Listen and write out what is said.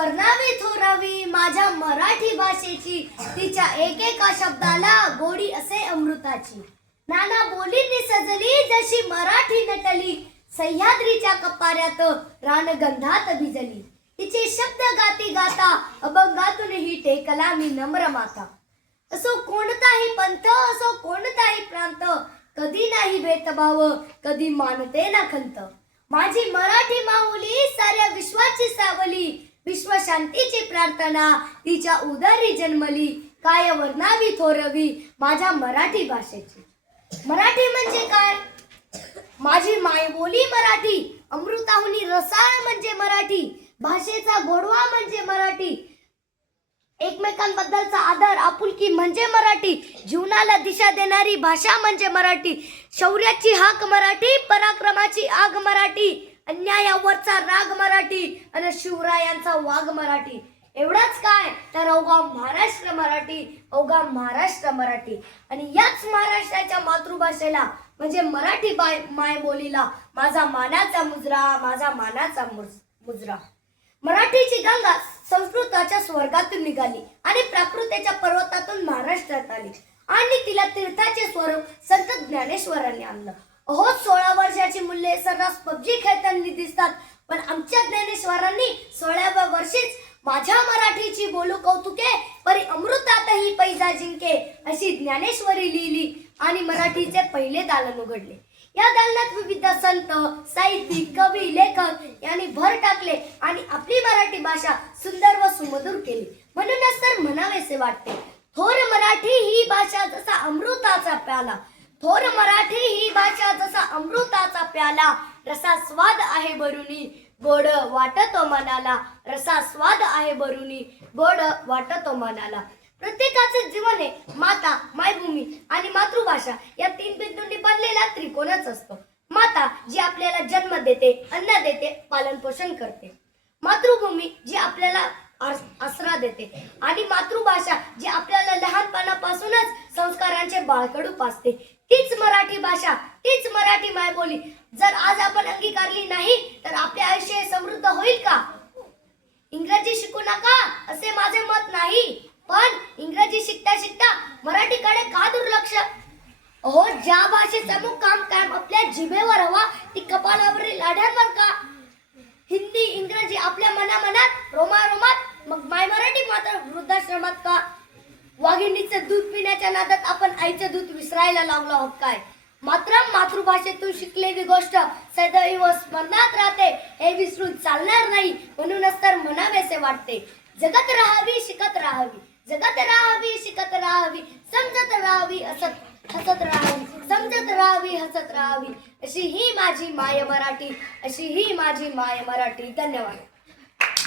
वर्णावी थोरावी माझ्या मराठी भाषेची, तिच्या एकेका शब्दाला गोडी असे अमृताची. नाना बोलींनी सजली जशी मराठी नटली, सह्याद्रीच्या कपाऱ्यात रानगंधात भिजली. तिचे शब्द गाती गाता अभंगातूनही टेकला मी नम्र माता. असो कोणताही पंथ, असो कोणताही प्रांत, कधी नाही भेदभाव, कधी मानते ना खंत. माझी मराठी माऊली साऱ्या विश्वाची सावली, विश्व शांतीची प्रार्थना तिच्या उदरी जन्मली. काय वर्णावी थोरवी माझ्या मराठी भाषेची. मराठी म्हणजे काय? माझी मायबोली मराठी, अमृताहुनी रसाळ म्हणजे मराठी, भाषेचा गोडवा म्हणजे मराठी, एकमेकांबद्दलचा आदर आपुलकी म्हणजे मराठी, जीवनाला दिशा देणारी भाषा म्हणजे मराठी, शौर्याची हाक मराठी, पराक्रमाची आग मराठी, अन्यायावरचा राग मराठी आणि शिवरायांचा वाघ मराठी. एवढाच काय तर अवघा महाराष्ट्र मराठी, अवघा महाराष्ट्र मराठी. आणि याच महाराष्ट्राच्या मातृभाषेला म्हणजे मराठी मायबोलीला माझा मानाचा मुजरा, माझा मानाचा मुजरा. मराठीची गंगा संस्कृताच्या स्वर्गातून निघाली आणि प्राकृताच्या पर्वतातून महाराष्ट्रात आली आणि तिला तीर्थाचे स्वरूप संत ज्ञानेश्वरांनी आणलं. अहो 16 वर्षाची मुले सर्रास पबजी खेळताना दिसतात, पण आमच्या ज्ञानेश्वरांनी 16व्या वर्षीच माझ्या मराठीची बोलू कौतुके, परी अमृतातही पैजा जिंके अशी ज्ञानेश्वरी लिहिली आणि मराठीचे पहिले दालन उघडले. या दालनात विविध संत, साहित्यिक, कवी, लेखक यांनी भर टाकले आणि आपली मराठी भाषा सुंदर व सुमधुर केली. म्हणूनच तर म्हणावेसे वाटते, थोर मराठी ही भाषा जसा अमृताचा प्याला, थोर मराठी ही भाषा जसा अमृताचा प्याला, रसा स्वाद आहे भरुनी, गोड वाटतो मनाला, रसा स्वाद आहे भरुनी, गोड वाटतो मनाला. प्रत्येकाचे जीवन हे माता, मायभूमी आणि मातृभाषा या 3 बिंदूंनी बनलेला त्रिकोणच असतो. माता जी आपल्याला जन्म देते, अन्न देते, पालन पोषण करते. मातृभूमी जी आपल्याला आसरा देते आणि मातृभाषा जी आपल्याला लहानपणापासूनच संस्कारांचे बाळकडू पाजते. तीच मराठी भाषा, तीच मराठी मायबोली जर आज आपण अंगीकारली नाही तर आपले आयुष्य समृद्ध होईल का? इंग्रजी शिकू नका असे माझे मत नाही, पण इंग्रजी शिकता शिकता मराठीकडे का दुर्लक्ष? अहो ज्या भाषेचा मुक्काम कायम आपल्या जिभेवर हवा ती कपाळावरील लाड्यांवर का? हिंदी इंग्रजी आपल्या मनामनात रोमारोमात, मग माय मराठी मात्र वृद्धाश्रमात का? वाघिणीचं दूध पिण्याच्या नादात आपण आईचं दूध विसरायला लागलो आहोत काय? मात्र मातृभाषेतून शिकलेली गोष्ट सदैव स्मरणात राहते हे विसरून चालणार नाही. म्हणूनच तर म्हणावेसे वाटते, जगत राहावी शिकत राहावी, जगत राहावी शिकत राहावी, समजत राहावी हसत राहावी, समजत राहावी हसत राहावी. अशी ही माझी माय मराठी, अशी ही माझी माय मराठी. धन्यवाद.